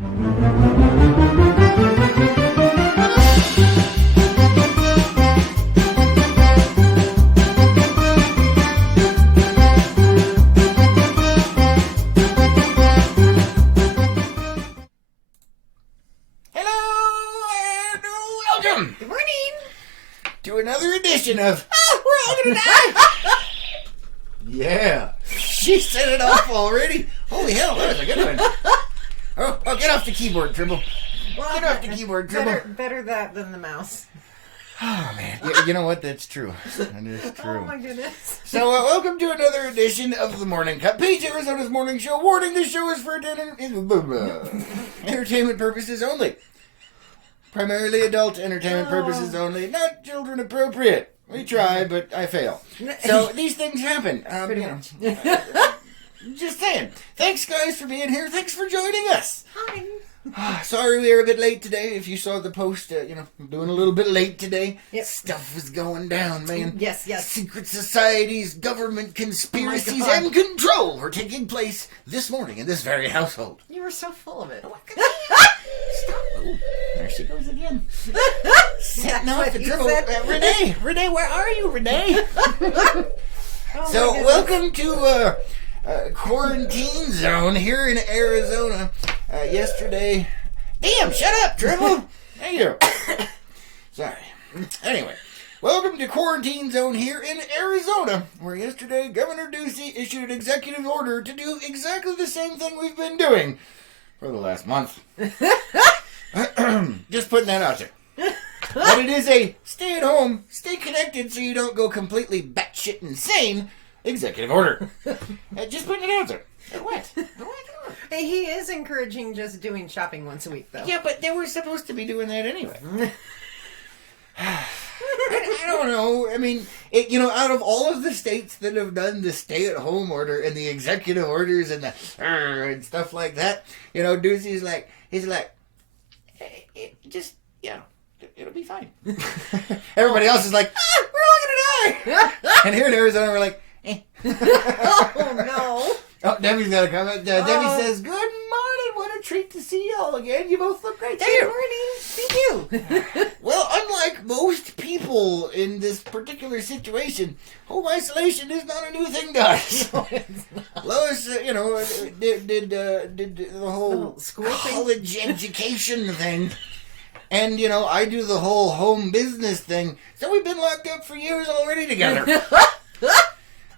Welcome! Good morning! To another edition of We're All Gonna Die! Yeah. She set it off already. Holy hell, that was a good one. Oh, get off the keyboard, Tribble. Well, Get off the keyboard, Tribble. Better that than the mouse. Oh, man. You know what? That's true. That is true. Oh, my goodness. So, welcome to another edition of the Morning Cup. Page Arizona's morning show. Warning, this show is for entertainment purposes only. Primarily adult entertainment purposes only, not children appropriate. We try, but I fail. So these things happen. Pretty much. Just saying. Thanks, guys, for being here. Thanks for joining us. Hi. Sorry we were a bit late today. If you saw the post, I'm doing a little bit late today. Yep. Stuff was going down, man. Yes. Secret societies, government conspiracies, God. and control were taking place this morning in this very household. You were so full of it. Stop. Ooh, there she goes again. Setting That's off what the he dribble. said. Renee, where are you, Renee? Oh, So, my goodness. welcome to quarantine zone here in Arizona. Yesterday... Damn, shut up, Dribble! Thank you. Sorry. Anyway, welcome to quarantine zone here in Arizona, where yesterday Governor Ducey issued an executive order to do exactly the same thing we've been doing for the last month. Just putting that out there. But it is a stay at home, stay connected so you don't go completely batshit insane executive order. Just putting it out there. What? Hey, he is encouraging just doing shopping once a week, though. Yeah, but they were supposed to be doing that anyway. I don't know. I mean, out of all of the states that have done the stay-at-home order and the executive orders and the and stuff like that, Ducey's he's like, hey, it'll be fine. Everybody else is like, we're all gonna die. And here in Arizona, we're like, eh. Oh, no. Oh, Debbie's got a comment. Debbie says, good morning. What a treat to see y'all again. You both look great. Good morning. Thank you. Well, unlike most people in this particular situation, home isolation is not a new thing to us. No, it's not. Lois, did the whole school thing? college education thing. And, I do the whole home business thing. So we've been locked up for years already together.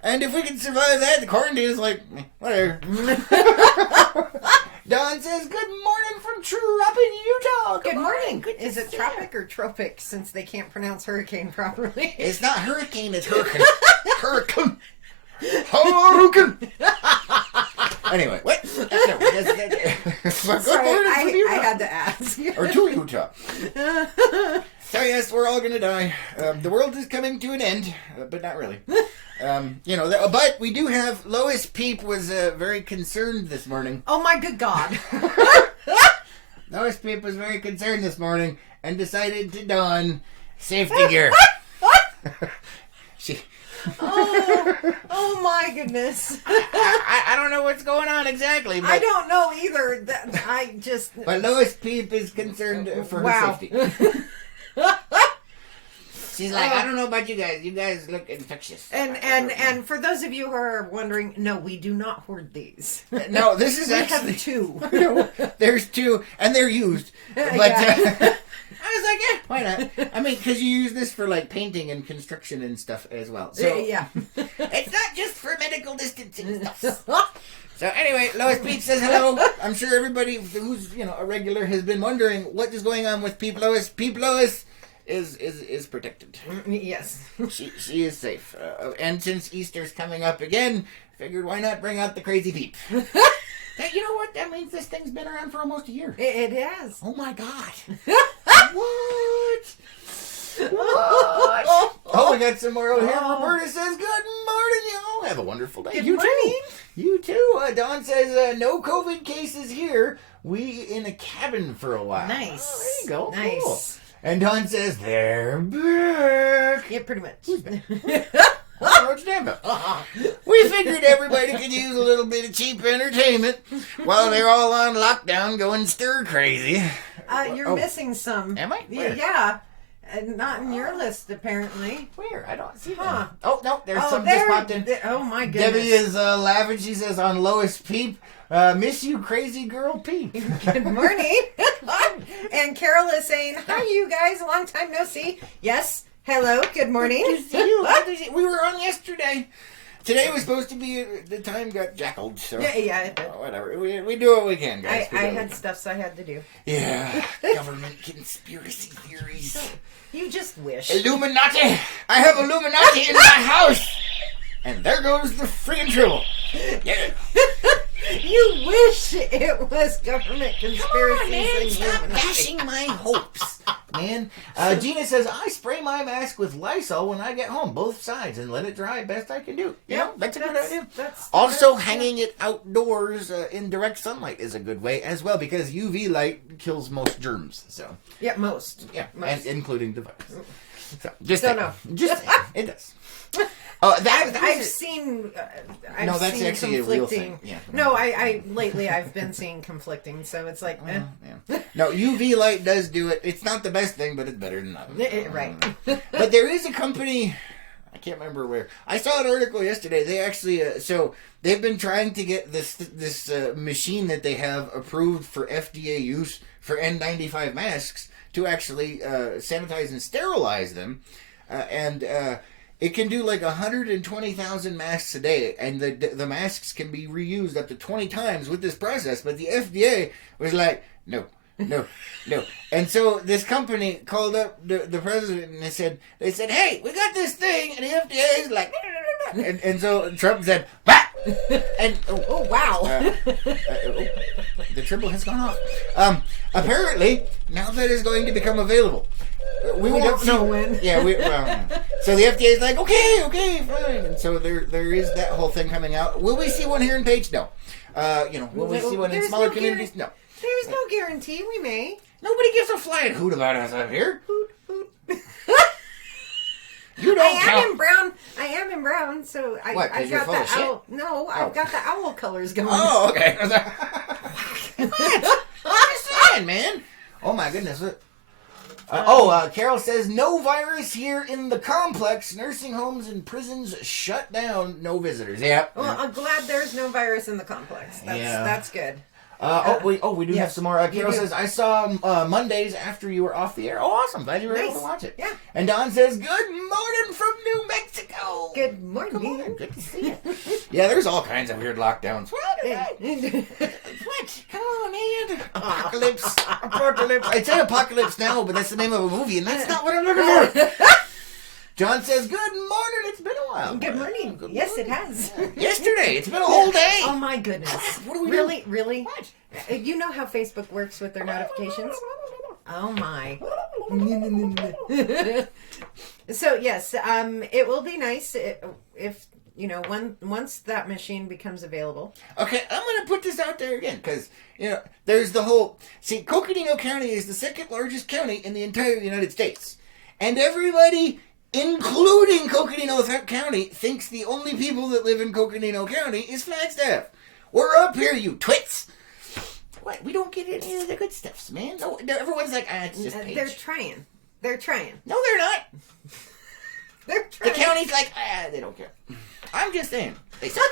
And if we can survive that, the quarantine is like, whatever. Dawn says, good morning from Tropic, Utah. Good morning. Good to Is it see tropic or tropic, since they can't pronounce hurricane properly? It's not hurricane, it's hurricane. Hurricane. Hurricane. Anyway, what? Sorry, I had to ask. Or to Utah. So yes, we're all gonna die. The world is coming to an end, but not really. But we do have, Lois Peep was very concerned this morning. Oh my good God. Lois Peep was very concerned this morning and decided to don safety gear. Oh my goodness. I don't know what's going on exactly. But, I don't know either. But Lois Peep is concerned for her safety. She's like, I don't know about you guys. You guys look infectious. And for those of you who are wondering, no, we do not hoard these. No, this is We actually have two. There's two, and they're used. But Yeah. I was like, yeah, why not? I mean, because you use this for like painting and construction and stuff as well. So Yeah. it's not just for medical distancing stuff. So anyway, Lois Peep says hello. I'm sure everybody who's a regular has been wondering what is going on with Peep Lois. Peep Lois is protected. Yes. She is safe. And since Easter's coming up again, figured why not bring out the crazy Peep. You know what? That means this thing's been around for almost a year. It has. Oh my God. What? Oh, we got some more out here. Roberta says, good morning, y'all. Have a wonderful day. Good You morning. too. You too. Dawn says, no COVID cases here. We in a cabin for a while. Nice. Oh, there you go. Nice. Cool. And Dawn says, they're back. Yeah, pretty much. Oh, know what you're talking about. We figured everybody could use a little bit of cheap entertainment while they're all on lockdown going stir crazy. You're missing some. Am I? Where? Yeah. Not in your list, apparently. Where? I don't see Huh. that. Oh, no, there's some there, just popped in. Oh, my goodness. Debbie is laughing. She says, on Lois Peep, miss you, crazy girl Peep. Good morning. And Carol is saying, hi, you guys. Long time no see. Yes. Hello. Good morning. Good to see you. Good to see you. We were on yesterday. Today was supposed to be, the time got jackaled, so. Yeah. Whatever. We do what we can, guys. I had stuff, so I had to do. Yeah. Government conspiracy theories. You just wish. Illuminati. I have Illuminati in my house. And there goes the friggin' triple. Yeah. You wish it was government conspiracies. Come on, man. and Stop Illuminati. dashing my hopes, man. Gina says, I spray my mask with Lysol when I get home, both sides, and let it dry best I can do. You know, that's a good idea. Also, hanging it outdoors in direct sunlight is a good way as well, because UV light kills most germs. So Yeah, most. yeah, Most. and including the virus. So just Don't saying. know. Just saying. It does. Oh, I've seen. No, that's seen actually a real thing. Yeah. No, I lately I've been seeing conflicting, so it's like, Yeah. No, UV light does do it. It's not the best thing, but it's better than nothing. Right. But there is a company, I can't remember where. I saw an article yesterday. They actually, so they've been trying to get this machine that they have approved for FDA use for N95 masks to actually sanitize and sterilize them, and it can do like 120,000 masks a day, and the masks can be reused up to 20 times with this process. But the FDA was like, no. And so this company called up the president and they said, hey, we got this thing, and the FDA is like, and so Trump said, bah! And Oh wow. The triple has gone off. Apparently, now that is going to become available. We don't know when. Yeah, so the FDA is like, okay, fine. And so there is that whole thing coming out. Will we see one here in Page? No. Will we see one in smaller communities? No. There's no guarantee. We may. Nobody gives a flying hoot about us up here. Hoot. You don't count. I am in brown, so What, 'cause I've you're got full the of shit? owl. No, I've got the owl colors going. Oh, okay. What? I'm just saying, man. Oh my goodness. Carol says, no virus here in the complex. Nursing homes and prisons shut down. No visitors. Yeah. Well, I'm glad there's no virus in the complex. That's good. We do have some more. Carol says, I saw Mondays after you were off the air. Oh, awesome. Glad you were able to watch it. Yeah. And Don says, good morning from New Mexico. Good morning. Good to see you. Yeah, there's all kinds of weird lockdowns. What? Come on, man. Apocalypse. I say apocalypse now, but that's the name of a movie, and that's not what I'm looking for. John says, good morning. It's been a while. Good morning. Yes, it has. Yeah. Yesterday. It's been a whole day. Oh, my goodness. What are we doing? doing? Really? What? You know how Facebook works with their notifications? Oh, my. So, yes, it will be nice if once that machine becomes available. Okay, I'm going to put this out there again, because, there's the whole... See, Coconino County is the second largest county in the entire United States. And everybody, including Coconino County, thinks the only people that live in Coconino County is Flagstaff. We're up here, you twits! What? We don't get any of the good stuffs, man. No, everyone's like, it's just Page. They're trying. No, they're not. They're The trying. county's like, they don't care. I'm just saying. They suck.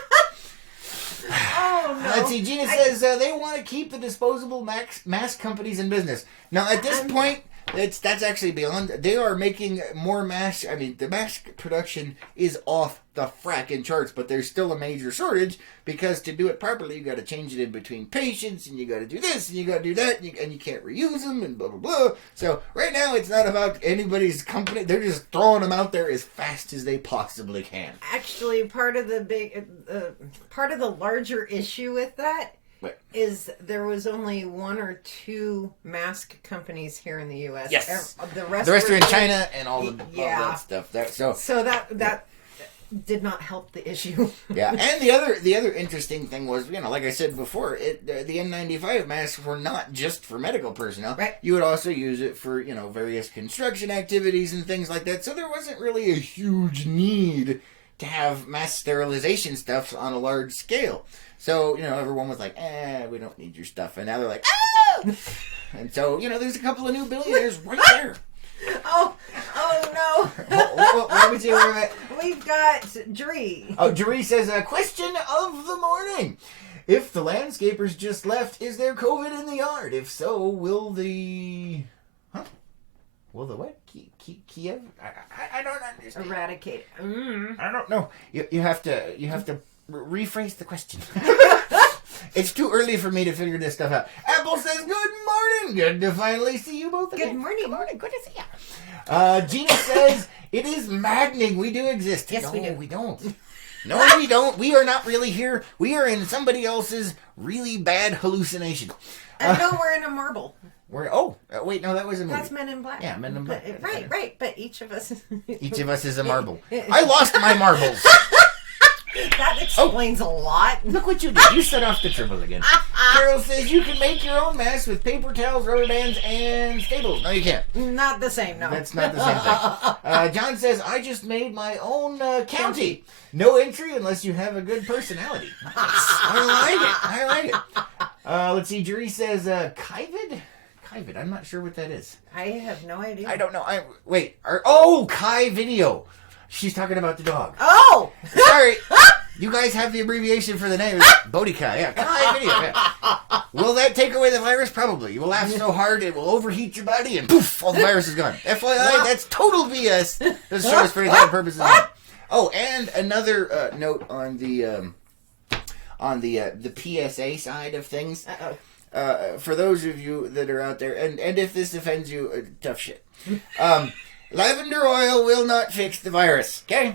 Oh, no. Let's see, Gina says they want to keep the disposable mask companies in business. Now, at this point, that's actually beyond. They are making more masks. I mean, the mask production is off the frackin' charts, but there's still a major shortage because to do it properly, you got to change it in between patients, and you got to do this, and you got to do that, and you can't reuse them, and blah blah blah. So right now, it's not about anybody's company. They're just throwing them out there as fast as they possibly can. Actually, part of the larger issue with that is there was only one or two mask companies here in the U.S. Yes. The rest are in China and all that stuff. So that did not help the issue. Yeah, and the other interesting thing was, like I said before, the N95 masks were not just for medical personnel. Right. You would also use it for, various construction activities and things like that. So there wasn't really a huge need to have mass sterilization stuff on a large scale. So, everyone was like, we don't need your stuff. And now they're like, oh! And so, there's a couple of new billionaires right there. Oh no. What would you say? We've got Dree. Oh, Dree says, question of the morning. If the landscapers just left, is there COVID in the yard? If so, will the... Will the what? Kiev? I don't understand. Eradicate. I don't know. You have to rephrase the question. It's too early for me to figure this stuff out. Apple says, good morning. Good to finally see you both again. Good morning. Good morning. Good to see you. Gina says, it is maddening. We do exist. Yes, no, we do. We don't. No, we don't. We are not really here. We are in somebody else's really bad hallucination. And no, we're in a marble. Wait, no, that was a movie. That's Men in Black. Yeah, Men in Black. Right. But each of us is a marble. I lost my marbles. That explains a lot. Look what you did. You set off the triple again. Carol says you can make your own mask with paper towels, rubber bands, and staples. No, you can't. Not the same, no. That's not the same thing. John says, I just made my own county. No entry unless you have a good personality. Nice. I like it. Let's see. Jury says, Kivid? Kivid. I'm not sure what that is. I have no idea. I don't know. Kai Video. She's talking about the dog. Oh! Sorry. You guys have the abbreviation for the name. Bodhi Kai. Yeah, Kai Video. Yeah. Will that take away the virus? Probably. You will laugh so hard it will overheat your body and poof, all the virus is gone. FYI, that's total BS. This show is for any purposes. Oh, and another note on the PSA side of things. For those of you that are out there, and if this offends you, tough shit. Lavender oil will not fix the virus, okay?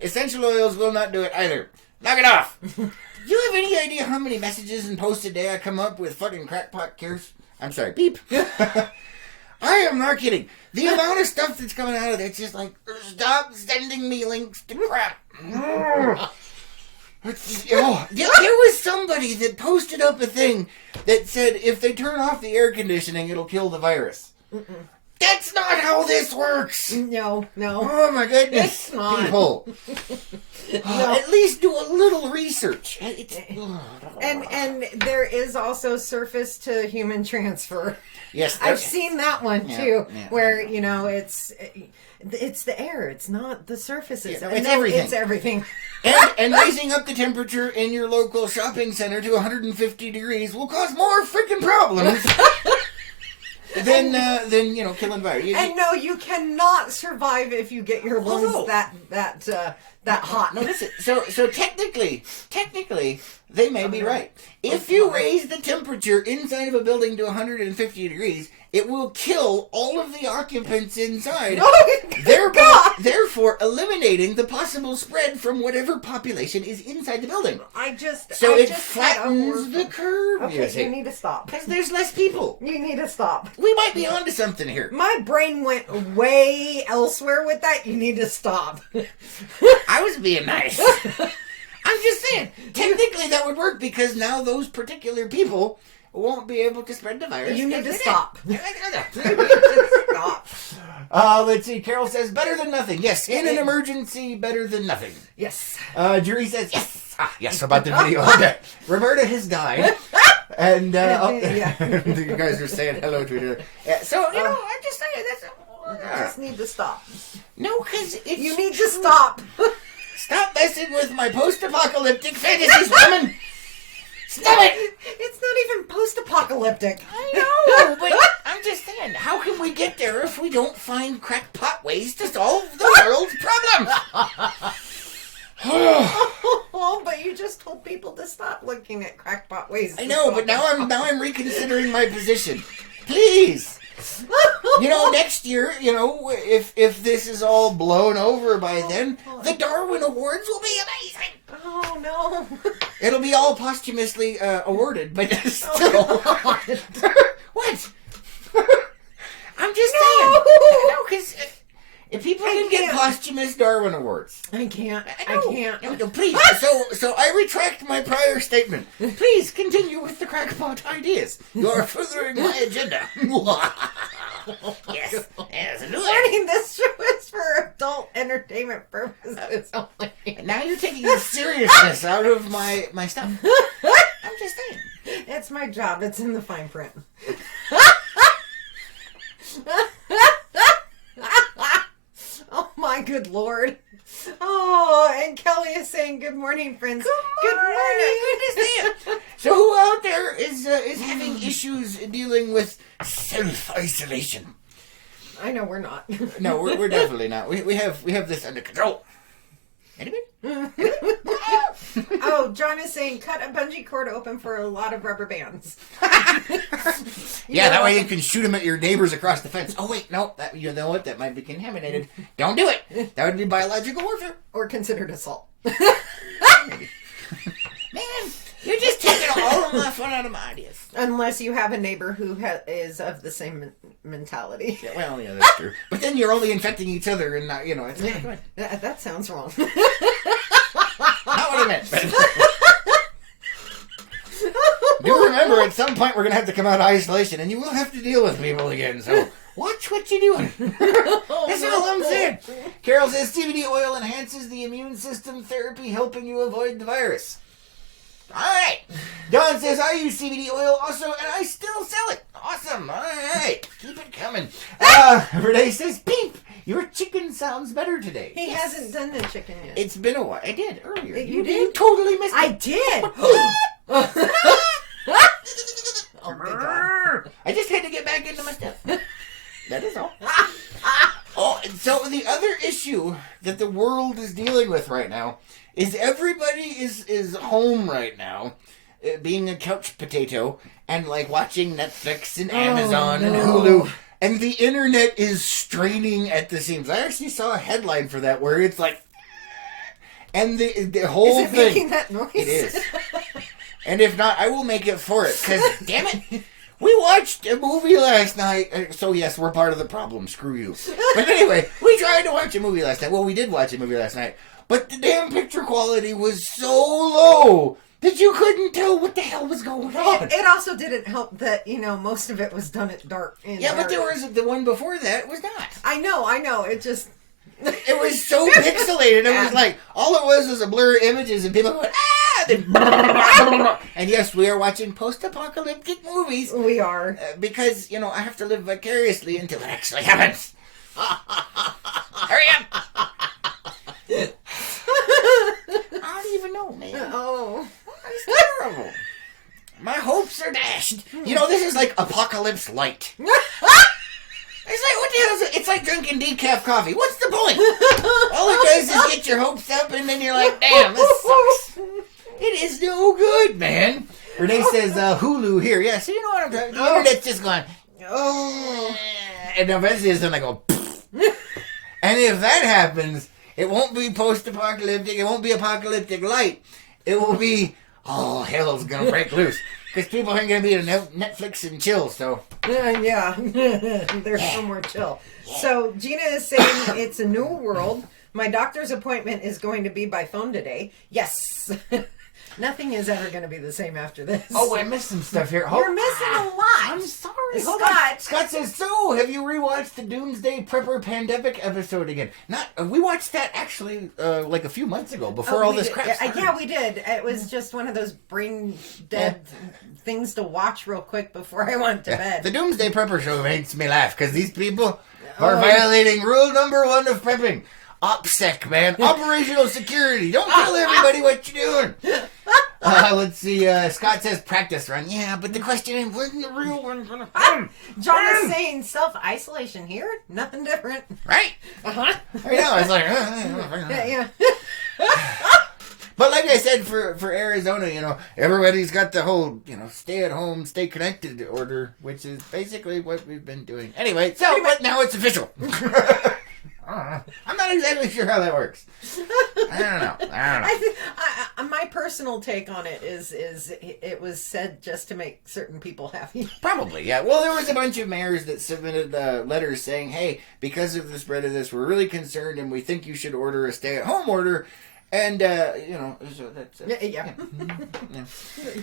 Essential oils will not do it either. Knock it off. Do you have any idea how many messages and posts a day I come up with fucking crackpot cares? I'm sorry, beep. I am not kidding. The amount of stuff that's coming out of it, it's just like, stop sending me links to crap. There was somebody that posted up a thing that said if they turn off the air conditioning, it'll kill the virus. That's not how this works. No. Oh my goodness, it's not. People. At least do a little research. And there is also surface to human transfer. Yes, I've seen that one too, where it's the air. It's not the surfaces. It's everything. It's everything. And raising up the temperature in your local shopping center to 150 degrees will cause more freaking problems. Than killing virus. And no, you cannot survive if you get your lungs that hot. No, listen. So technically, they may be right. If you raise the temperature inside of a building to 150 degrees, it will kill all of the occupants inside, therefore eliminating the possible spread from whatever population is inside the building. It flattens the curve. Okay, you need to stop. Because there's less people. You need to stop. We might be onto something here. My brain went way elsewhere with that. You need to stop. I was being nice. I'm just saying, technically that would work because now those particular people won't be able to spread the virus. You need to stop. Stop. Let's see. Carol says, better than nothing. Yes, in an emergency, better than nothing. Yes. Jury says, yes. Yes, about the video. Okay. Roberta has died. And you guys are saying hello to each other. So, I'm just saying, I just need to stop. No, because you need to stop. Stop messing with my post-apocalyptic fantasies, woman! Stop it! It's not even post-apocalyptic. I know, but I'm just saying, how can we get there if we don't find crackpot ways to solve the world's problems? But you just told people to stop looking at crackpot ways. I know, but now I'm reconsidering my position. Please. Next year, if this is all blown over by then, the Darwin Awards will be amazing. Oh, no. It'll be all posthumously awarded, but still. What? I'm just saying. No, because if people can get posthumous Darwin Awards. I can't. No, please. So I retract my prior statement. Please continue with the crackpot ideas. You're furthering my agenda. Yes. Warning, this show is for adult entertainment. entertainment purposes only. Now you're taking the seriousness out of my stuff. I'm just saying. It's my job. It's in the fine print. Oh my good Lord. Oh, and Kelly is saying, good morning, friends. Good morning. So who out there is having issues dealing with self-isolation? I know we're not. No, we're definitely not. We have this under control. Anybody? Oh, John is saying, cut a bungee cord open for a lot of rubber bands. Yeah, that way you can shoot them at your neighbors across the fence. Oh, wait, no, you know what? That might be contaminated. Don't do it. That would be biological warfare. Or considered assault. Man, you're just taking all of my fun out of my ideas. Unless you have a neighbor who is of the same mentality. Yeah, well, yeah, that's true. But then you're only infecting each other and not, it's not good. That sounds wrong. Not what I meant. But do remember, at some point we're going to have to come out of isolation and you will have to deal with people again, so watch what you're doing. That's all I'm saying. Carol says CBD oil enhances the immune system therapy, helping you avoid the virus. All right. Don says, I use CBD oil also, and I still sell it. Awesome. All right. Keep it coming. Renee says, Peep, your chicken sounds better today. He hasn't done the chicken yet. It's been a while. I did earlier. You did? You totally missed it. I did. Oh, my God. I just had to get back into my stuff. That is all. Oh, and so the other issue that the world is dealing with right now is everybody is home right now, being a couch potato, and like watching Netflix and Amazon and Hulu, and the internet is straining at the seams. I actually saw a headline for that where it's like, and the whole is it thing. making that noise? It is. And if not, I will make it for it, because damn it. We watched a movie last night, so yes, we're part of the problem. Screw you. But anyway, we tried to watch a movie last night. Well, we did watch a movie last night, but the damn picture quality was so low that you couldn't tell what the hell was going on. It also didn't help that, most of it was done at dark. Yeah, but there was the one before that was not. I know. It just... It was so pixelated. It was like, all it was a blur of images and people going, ah! Then, and yes, we are watching post-apocalyptic movies. We are. Because, I have to live vicariously until it actually happens. Hurry up! I don't even know, man. Oh. It's terrible. My hopes are dashed. This is like Apocalypse Light. It's like, what the hell is it? It's like drinking decaf coffee. What's the point? All it does is get your hopes up, and then you're like, damn, this sucks. It is no good, man. Renee says, Hulu here. Yeah, so you know what I'm talking about? The internet's just going, oh. And eventually it's going to go, and if that happens, it won't be post-apocalyptic. It won't be apocalyptic light. It will be, oh, hell's going to break loose. Because people aren't going to be on Netflix and chill, so. Yeah, they're somewhere chill. Yeah. So Gina is saying it's a new world. My doctor's appointment is going to be by phone today. Yes. Nothing is ever going to be the same after this. Oh, I missed some stuff here. You're missing a lot. I'm sorry. Scott says, so have you rewatched the Doomsday Prepper Pandemic episode again? We watched that actually like a few months ago before all this crap started. Yeah, we did. It was just one of those brain dead things to watch real quick before I went to bed. The Doomsday Prepper show makes me laugh because these people are violating rule number 1 of prepping. OPSEC, man. Operational security. Don't tell everybody what you're doing. Let's see. Scott says practice run. Yeah, but the question is, wasn't the real one going to happen? John is saying self-isolation here? Nothing different. Right? Uh-huh. I know. It's like... Yeah. But like I said, for Arizona, everybody's got the whole, stay at home, stay connected order, which is basically what we've been doing. Anyway, but now it's official. I'm not exactly sure how that works. I don't know. My personal take on it is it was said just to make certain people happy. Probably, yeah. Well, there was a bunch of mayors that submitted letters saying, hey, because of the spread of this, we're really concerned and we think you should order a stay-at-home order. And, so that's... Yeah.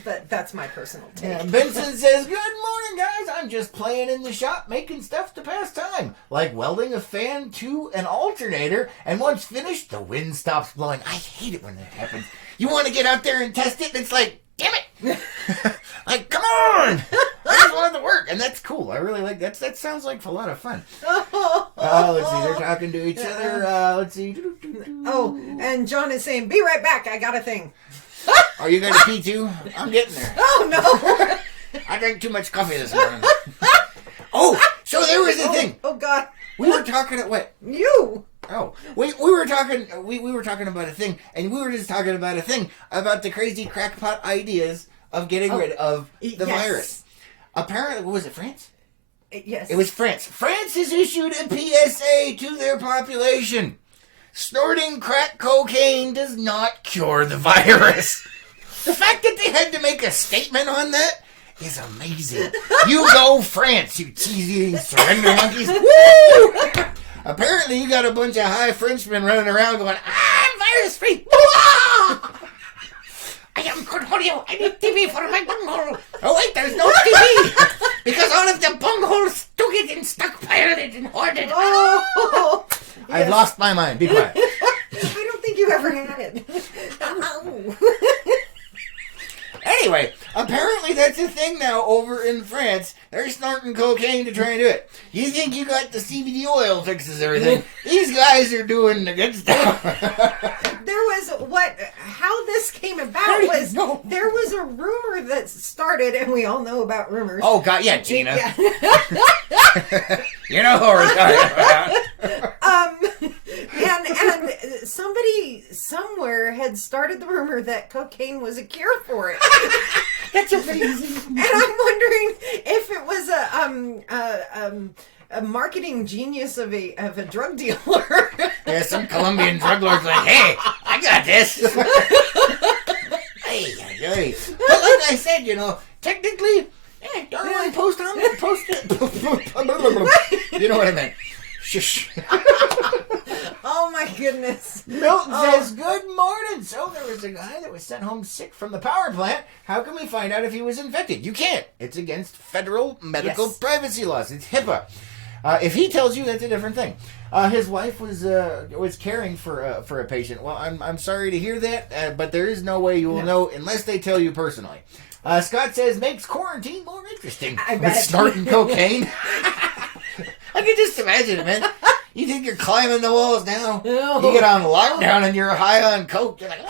But that's my personal take. Yeah, Benson says, "Good morning, guys. I'm just playing in the shop, making stuff to pass time. Like welding a fan to an alternator, and once finished, the wind stops blowing. I hate it when that happens. You want to get out there and test it, and it's like, damn it! Like, come on! I just wanted to work, and that's cool. I really like that. That sounds like a lot of fun. Let's see. They're talking to each other. Let's see. Oh, and John is saying, "Be right back. I got a thing." Are you going to pee too? I'm getting there. Oh no! I drank too much coffee this morning. Oh, so there was a thing. Oh God. We were talking at what? You. Oh, we were talking. We were talking about a thing, and we were just talking about a thing about the crazy crackpot ideas of getting rid of the virus. Apparently, what was it? France? Yes. It was France. France has issued a PSA to their population. Snorting crack cocaine does not cure the virus. The fact that they had to make a statement on that is amazing. You go, France, you cheese-eating surrender monkeys. Woo! Apparently, you got a bunch of high Frenchmen running around going, "I'm virus-free. I am Cornholio. I need TV for my bunghole." Oh, wait, there's no TV. Because all of the bungholes took it and stockpiled it and hoarded. Oh, I've lost my mind. Be quiet. I don't think you ever had it. Anyway, apparently that's a thing now over in France. They're snorting cocaine to try and do it. You think you got the CBD oil fixes everything. These guys are doing the good stuff. There was how this came about was there was a rumor that started, and we all know about rumors. Oh, God, yeah, Gina. Yeah. You know who we're talking about. And somebody somewhere had started the rumor that cocaine was a cure for it. That's amazing. And I'm wondering if it was a marketing genius of a drug dealer. Yeah, some Colombian drug lord's like, "Hey, I got this." Hey. But like I said, technically, Darwin post it. You know what I meant. Shush. Oh my goodness. Milton says, "Good morning. So there was a guy that was sent home sick from the power plant. How can we find out if he was infected? You can't. It's against federal medical privacy laws. It's HIPAA. If he tells you, that's a different thing." His wife was caring for a patient. Well, I'm sorry to hear that, but there is no way you will know unless they tell you personally. Scott says, "Makes quarantine more interesting." I bet. With snorting cocaine. I can just imagine it, man. You think you're climbing the walls now? No. You get on lockdown and you're high on coke. You're like,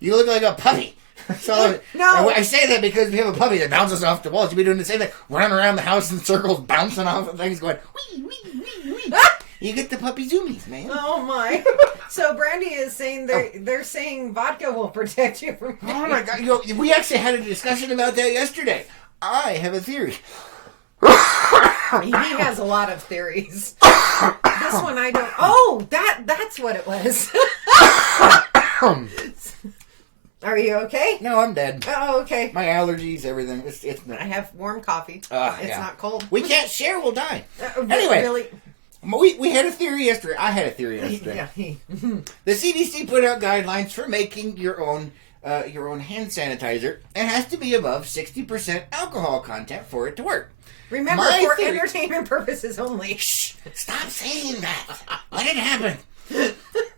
you look like a puppy. So No. I say that because we have a puppy that bounces off the walls. You'd be doing the same thing, running around the house in circles, bouncing off of things, going wee wee wee wee. You get the puppy zoomies, man. Oh my! So Brandy is saying they're saying vodka will protect you from. Oh my God! We actually had a discussion about that yesterday. I have a theory. He has a lot of theories. This one I don't. Oh, that's what it was. Are you okay? No, I'm dead. Oh, okay. My allergies, everything. It's I have warm coffee. It's not cold. We can't share. We'll die. Anyway, really, we had a theory yesterday. I had a theory yesterday. Yeah. The CDC put out guidelines for making your own hand sanitizer. It has to be above 60% alcohol content for it to work. Remember, for entertainment purposes only. Shh! Stop saying that. Let it happen.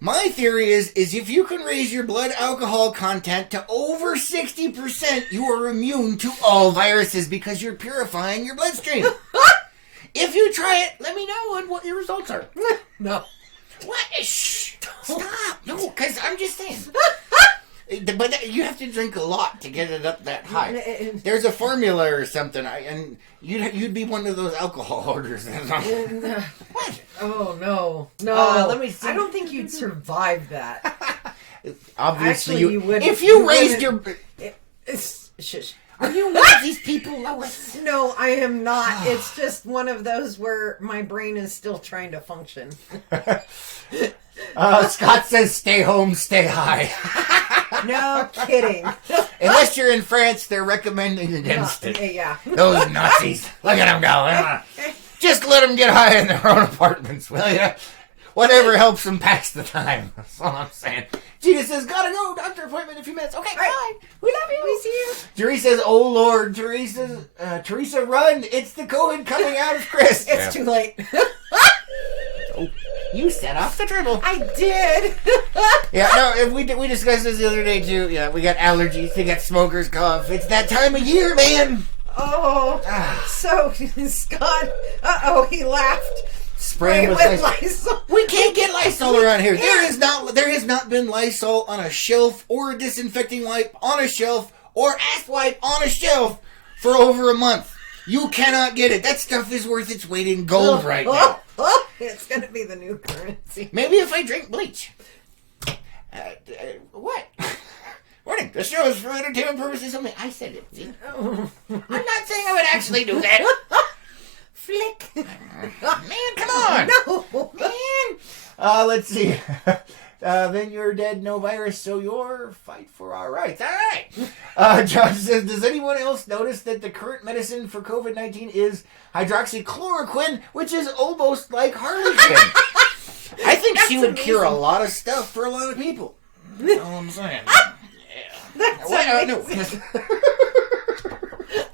My theory is if you can raise your blood alcohol content to over 60%, you are immune to all viruses because you're purifying your bloodstream. If you try it, let me know what your results are. No. What? Shh! Stop! No, because I'm just saying. But you have to drink a lot to get it up that high. There's a formula or something, and you'd be one of those alcohol hoarders. What? Oh no! Let me see. I don't think you'd survive that. Obviously, Actually, you wouldn't. If you raised your, Shush. Are you one of these people, Lois? No, I am not. It's just one of those where my brain is still trying to function. Scott says, "Stay home, stay high." No kidding. Unless you're in France, they're recommending against it. Yeah. Those Nazis. Look at them go. Just let them get high in their own apartments, will you? Whatever helps them pass the time. That's all I'm saying. Gina says, gotta go. Doctor appointment in a few minutes. Okay, bye. We love you. We see you. Jerry says, oh, Lord. Teresa, run. It's the COVID coming out of Chris. It's too late. Oh, you set off the dribble. I did. Yeah, no, we discussed this the other day, too. Yeah, we got allergies. We got smoker's cough. It's that time of year, man. Oh, so Scott. He laughed. Spraying with Lysol. We can't get Lysol around here. There has not been Lysol on a shelf or a disinfecting wipe on a shelf or ass wipe on a shelf for over a month. You cannot get it. That stuff is worth its weight in gold right now. It's gonna be the new currency. Maybe if I drink bleach. What? Warning, the show is for entertainment purposes only. I said it. See? I'm not saying I would actually do that. Flick. Man, come on. No. Man. Let's see. Then you're dead, no virus, so you're fight for our rights. All right. Josh says, does anyone else notice that the current medicine for COVID-19 is hydroxychloroquine, which is almost like Harlequin? I think she would cure a lot of stuff for a lot of people. That's all I'm saying. That's no.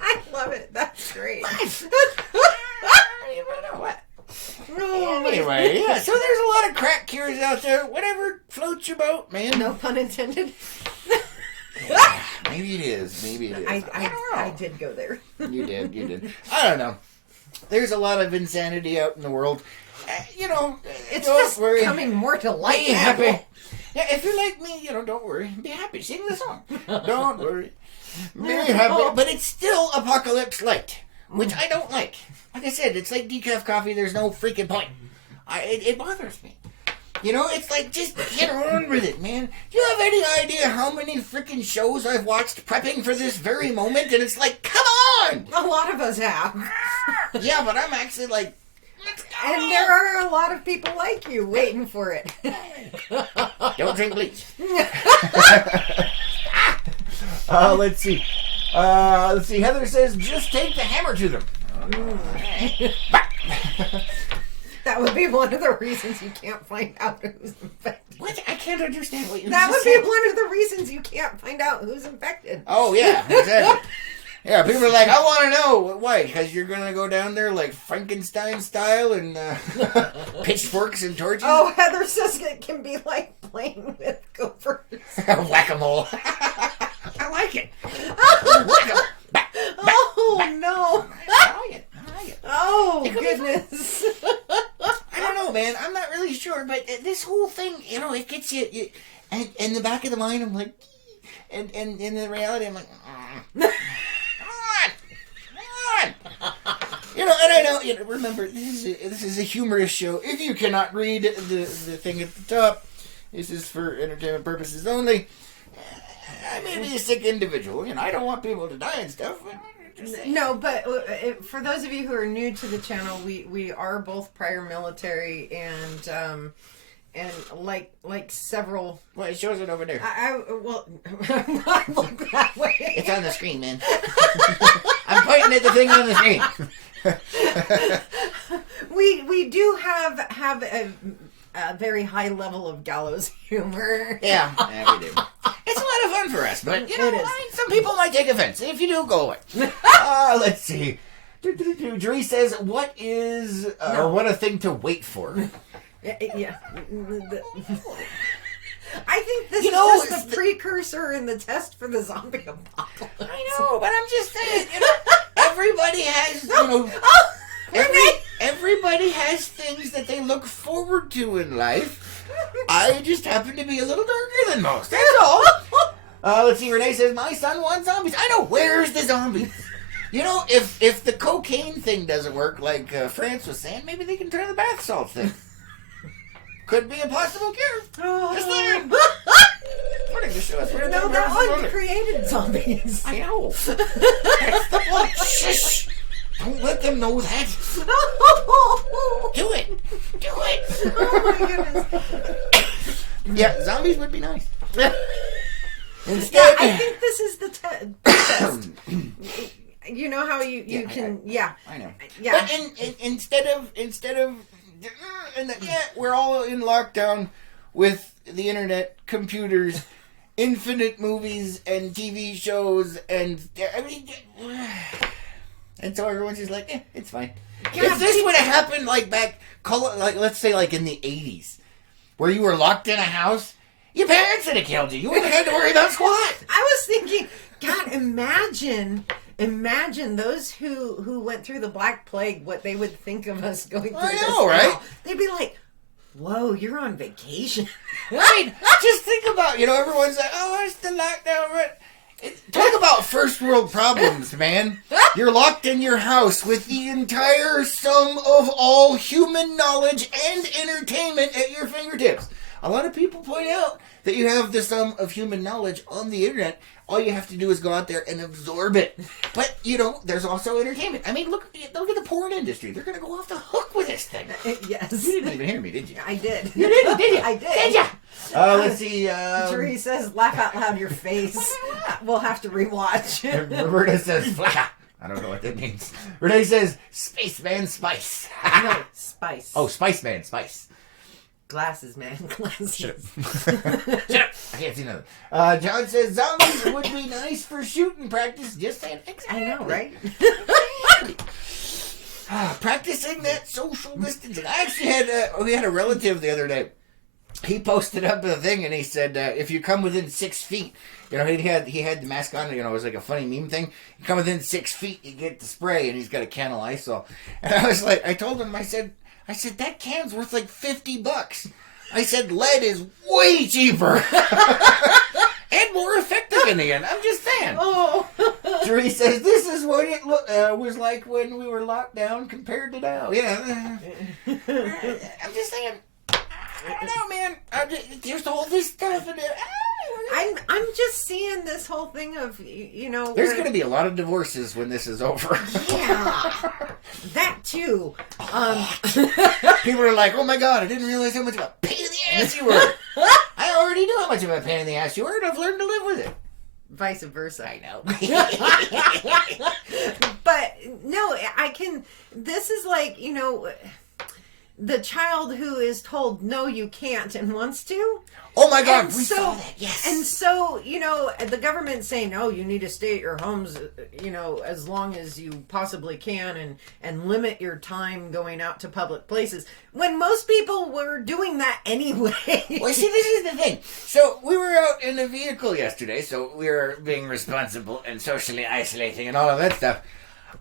I love it. That's great. Anyway, yeah, so there's a lot of crack cures out there. Whatever floats your boat, man. No pun intended. Yeah, maybe it is. I did go there. You did. I don't know. There's a lot of insanity out in the world. It's just coming more to light. Be happy. Yeah, if you're like me, don't worry. Be happy. Sing the song. Don't worry. Be happy. But it's still Apocalypse Light, which I don't like. Like I said, it's like decaf coffee. There's no freaking point. It bothers me. It's like, just get on with it, man. Do you have any idea how many freaking shows I've watched prepping for this very moment? And it's like, come on! A lot of us have. Yeah, but I'm actually like, let's go! And there are a lot of people like you waiting for it. Don't drink bleach. Let's see. Heather says, just take the hammer to them. That would be one of the reasons you can't find out who's infected. What? I can't understand what you That just would said. be one of the reasons you can't find out who's infected. Oh, yeah, exactly. Yeah, people are like, I want to know. Why? Because you're going to go down there like Frankenstein style and pitchforks and torches? Oh, Heather says it can be like playing with gophers. Whack-a-mole. I like it. Whack-a-mole. Oh, no. I like it. Oh, goodness. I don't know, man. I'm not really sure, but this whole thing, it gets you and in the back of the mind, I'm like, and in the reality, I'm like, come on. And I know, remember, this is a humorous show. If you cannot read the thing at the top, this is for entertainment purposes only. I may be a sick individual. I don't want people to die and stuff. No, but for those of you who are new to the channel, we are both prior military and like several. Well, it shows it over there. Well, I'm not looking that way. It's on the screen, man. I'm pointing at the thing on the screen. We do have a very high level of gallows humor. Yeah, we do. It's a lot of fun for us, but some people might take offense. If you do, go away. Let's see. Jerry says, "What is or what a thing to wait for?" Yeah. I think this is just the precursor and the test for the zombie apocalypse. I know, but I'm just saying, everybody has, everybody has things that they look forward to in life. I just happen to be a little darker than most. That's all. Let's see. Renee says, my son wants zombies. I know. Where's the zombies? If the cocaine thing doesn't work, like France was saying, maybe they can try the bath salt thing. Could be a possible cure. Just there. No, that one created zombies. I know. That's the point. Shh. Don't let them know that. Do it. Oh my goodness. Yeah, zombies would be nice. Instead, I think this is the test. You know how you can. Yeah, I know. Yeah. But instead of and that we're all in lockdown with the internet, computers, infinite movies and TV shows, and I mean, and so everyone's just like, it's fine. If this would have happened like let's say like in the 80s, where you were locked in a house, your parents would have killed you. You wouldn't have had to worry about squat. I was thinking, God, imagine those who went through the Black Plague, what they would think of us going through this now. Right? They'd be like, whoa, you're on vacation. I mean, just think about, everyone's like, oh, it's the lockdown. Talk about first world problems, man. You're locked in your house with the entire sum of all human knowledge and entertainment at your fingertips. A lot of people point out that you have the sum of human knowledge on the internet. All you have to do is go out there and absorb it. But, there's also entertainment. I mean, look at the porn industry. They're going to go off the hook with this thing. Yes. You didn't even hear me, did you? I did. You didn't, did you? I did. Did you? Let's see. Jerry says, laugh out loud, your face. We'll have to rewatch. Roberta says, flasha. I don't know what that means. Renee says, Spaceman Spice. No, Spice. Oh, Spiceman Spice. Glasses, man. Glasses. Shut up. Shut up. I can't see nothing. John says, zombies would be nice for shooting practice. Just saying. Exactly. I know, right? Practicing that social distancing. I actually we had a relative the other day. He posted up a thing and he said, if you come within 6 feet, he had the mask on, it was like a funny meme thing. You come within 6 feet, you get the spray, and he's got a can of Lysol. And I was like, I told him, I said, that can's worth like $50. I said, lead is way cheaper. And more effective in the end. I'm just saying. Oh. Jerry says, this is what it was like when we were locked down compared to now. Yeah. I'm just saying. I don't know, man. There's all this stuff in it. I'm just seeing this whole thing of, There's going to be a lot of divorces when this is over. Yeah. That too. People are like, oh my God, I didn't realize how much of a pain in the ass you were. I already know how much of a pain in the ass you were, and I've learned to live with it. Vice versa. I know. But, no, this is like, the child who is told, no, you can't, and wants to. Oh my God, we saw that, yes. And so, the government saying, no, you need to stay at your homes, as long as you possibly can and limit your time going out to public places. When most people were doing that anyway. Well, see, this is the thing. So, we were out in a vehicle yesterday, so we were being responsible and socially isolating and all of that stuff.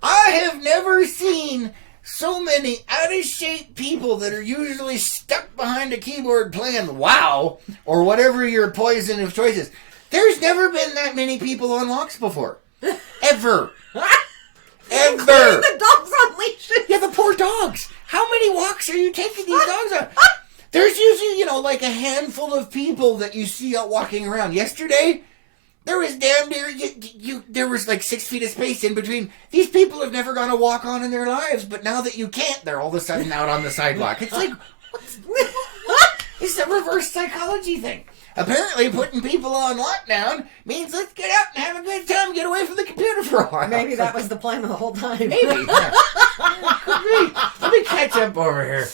I have never seen so many out-of-shape people that are usually stuck behind a keyboard playing WoW or whatever your poison of choice is. There's never been that many people on walks before. Ever. Ever. Including the dogs on leashes. Yeah, the poor dogs. How many walks are you taking these dogs on? There's usually, like a handful of people that you see out walking around. Yesterday, there was damn near, there was like 6 feet of space in between. These people have never gone a walk on in their lives, but now that you can't, they're all of a sudden out on the sidewalk. It's like, what? It's a reverse psychology thing. Apparently, putting people on lockdown means let's get out and have a good time, get away from the computer for a while. Maybe that was the plan the whole time. Maybe. Yeah. Could be. Let me catch up over here.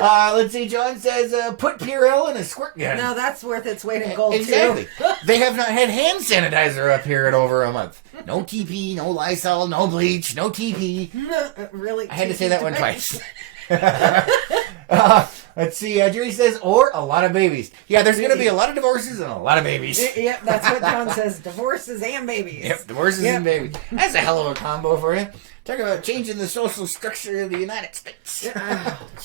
Let's see. John says, put Purell in a squirt gun. No, that's worth its weight in gold, exactly. too. They have not had hand sanitizer up here in over a month. No TP, no Lysol, no bleach, no TP. Really? I had to say that one twice. Let's see. Jerry says, or a lot of babies. Yeah, there's going to be a lot of divorces and a lot of babies. Yep, that's what John says. Divorces and babies. Yep, divorces and babies. That's a hell of a combo for you. Talk about changing the social structure of the United States.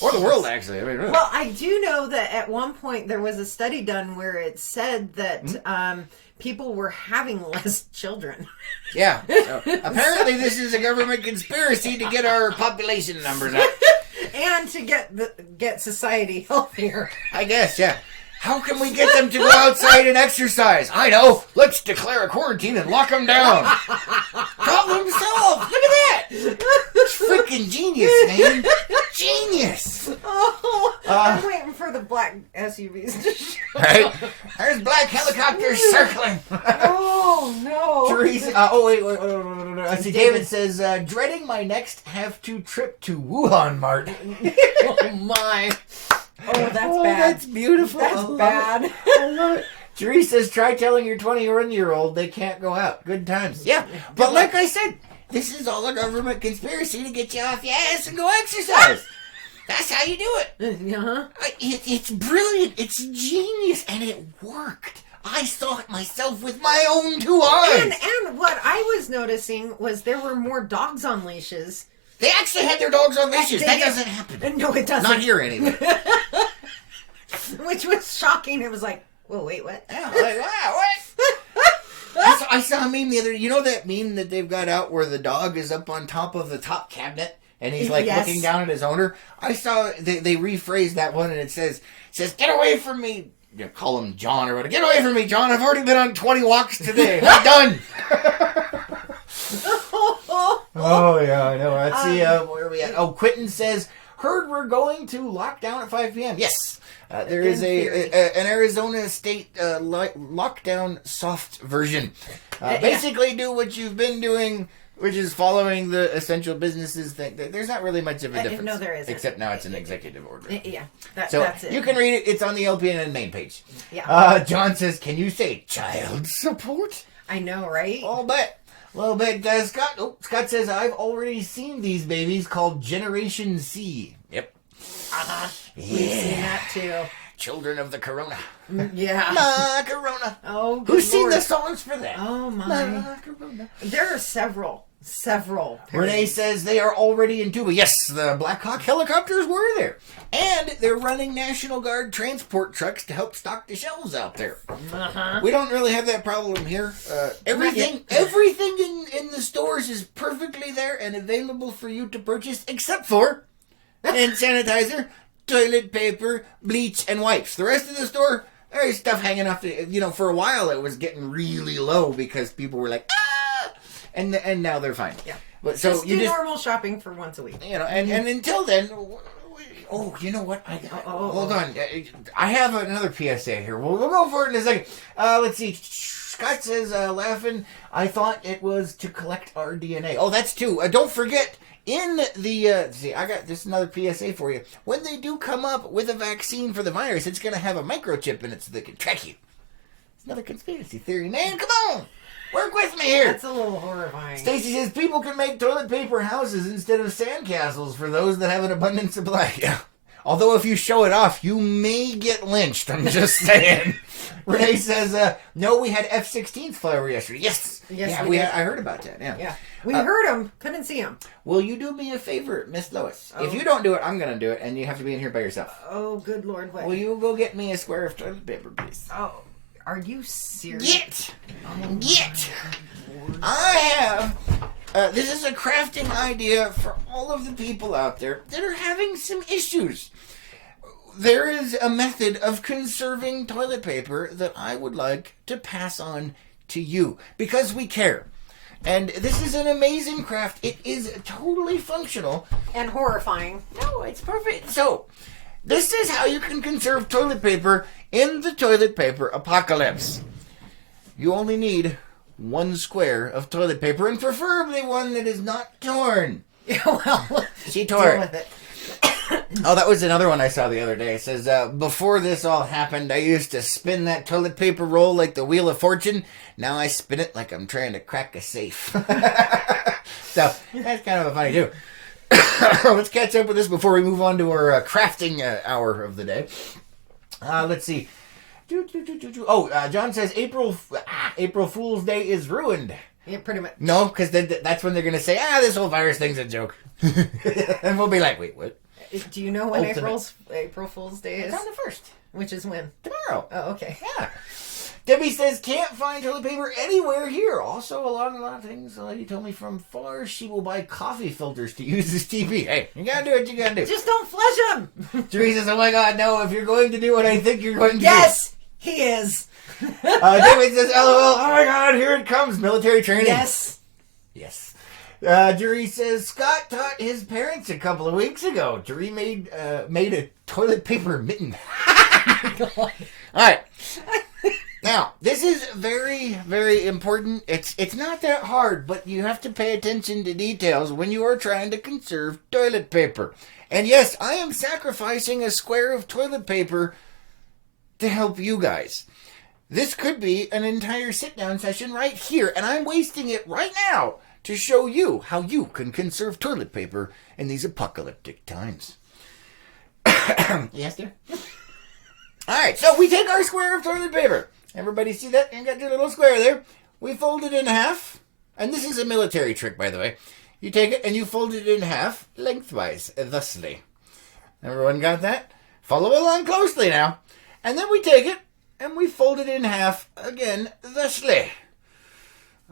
Or the world, actually. I mean, really. Well, I do know that at one point there was a study done where it said that people were having less children. Yeah. So, apparently this is a government conspiracy to get our population numbers up. And to get society healthier. I guess, yeah. How can we get them to go outside and exercise? I know. Let's declare a quarantine and lock them down. Problem solved. Look at that. It's freaking genius, man. Genius. Oh, I'm waiting for the black SUVs to show right? There's black helicopters circling. Oh, no. Teresa, wait. See, David says, dreading my next have-to trip to Wuhan Mart. Oh, my. Oh, that's bad. That's beautiful. That's bad. I love it. Teresa says, try telling your 21-year-old they can't go out. Good times. Yeah, but like I said, this is all a government conspiracy to get you off your ass and go exercise. That's how you do it. Uh-huh. It's brilliant. It's genius. And it worked. I saw it myself with my own 2 eyes. And what I was noticing was there were more dogs on leashes. They actually had their dogs on leashes. That doesn't happen. No, it doesn't. Not here anyway. Which was shocking. It was like, whoa, wait, what? Yeah, like, wow, what? I saw a meme the other day. You know that meme that they've got out where the dog is up on top of the top cabinet and he's like looking down at his owner? I saw they rephrased that one and it says, get away from me. You call him John or whatever. Get away from me, John. I've already been on 20 walks today. I'm done. Oh, yeah, I know. Let's see, where are we at? Oh, Quentin says, heard we're going to lockdown at 5 p.m. Yes. There is an Arizona state lockdown soft version. Basically do what you've been doing, which is following the essential businesses thing. There's not really much of a difference. No, there isn't. Except now it's an executive order. Yeah, so that's it. You can read it. It's on the LPNN main page. Yeah. John says, can you say child support? I know, right? A little bit. Scott says, I've already seen these babies called Generation C. Yep. Uh-huh. Yeah. We've seen that too. Children of the Corona. Yeah. Ma Corona. Oh, good Who's seen Lord. the songs for that? Oh, my. Ma Corona. There are several. Renee says they are already in Tuba. Yes, the Black Hawk helicopters were there. And they're running National Guard transport trucks to help stock the shelves out there. Uh-huh. We don't really have that problem here. Everything in the stores is perfectly there and available for you to purchase, except for hand sanitizer, toilet paper, bleach, and wipes. The rest of the store, there's stuff hanging off the, for a while it was getting really low because people were like, and now they're fine. Yeah. But so just do normal shopping for once a week. And until then, you know what? Hold on. I have another PSA here. We'll go for it in a second. Let's see. Scott says, laughing, I thought it was to collect our DNA. Oh, that's two. Don't forget, in the, I got this another PSA for you. When they do come up with a vaccine for the virus, it's going to have a microchip in it so they can track you. It's another conspiracy theory. Man, come on. Work with me here. That's a little horrifying. Stacy says people can make toilet paper houses instead of sandcastles for those that have an abundant supply. Yeah. Although if you show it off, you may get lynched. I'm just saying. Renee says, no, we had F-16s fly over yesterday. Yes. Yeah, I heard about that. Yeah. We heard them. Couldn't see them. Will you do me a favor, Miss Lois? If you don't do it, I'm going to do it, and you have to be in here by yourself. Oh, good Lord. What? Will you go get me a square of toilet paper, please? Oh. Are you serious? Get! I have... this is a crafting idea for all of the people out there that are having some issues. There is a method of conserving toilet paper that I would like to pass on to you because we care. And this is an amazing craft. It is totally functional. And horrifying. No, it's perfect. So, this is how you can conserve toilet paper in the toilet paper apocalypse. You only need one square of toilet paper, and preferably one that is not torn. Yeah, well, she tore deal with it. Oh, that was another one I saw the other day. It says, before this all happened, I used to spin that toilet paper roll like the Wheel of Fortune. Now I spin it like I'm trying to crack a safe. So, that's kind of a funny too. Let's catch up with this before we move on to our crafting hour of the day. Let's see. John says April Fool's Day is ruined. Yeah, pretty much. No, because that's when they're going to say, this whole virus thing's a joke. And we'll be like, wait, what? Do you know when April Fool's Day is? It's on the 1st. Which is when? Tomorrow. Oh, okay. Yeah. Debbie says, can't find toilet paper anywhere here. Also, along a lot of things, the lady told me from far she will buy coffee filters to use as TV. Hey, you gotta do what you gotta do. Just don't flush them. Teresa says, oh my God, no, if you're going to do what I think you're going to do. Yes, he is. David says, LOL, oh my God, here it comes, military training. Yes. Jerry says, Scott taught his parents a couple of weeks ago. Jerry made a toilet paper mitten. All right. Now, this is very, very important. It's not that hard, but you have to pay attention to details when you are trying to conserve toilet paper. And yes, I am sacrificing a square of toilet paper to help you guys. This could be an entire sit-down session right here, and I'm wasting it right now to show you how you can conserve toilet paper in these apocalyptic times. Yes, dear? Alright, so we take our square of toilet paper. Everybody see that? You got your little square there. We fold it in half. And this is a military trick, by the way. You take it and you fold it in half lengthwise, thusly. Everyone got that? Follow along closely now. And then we take it and we fold it in half again, thusly.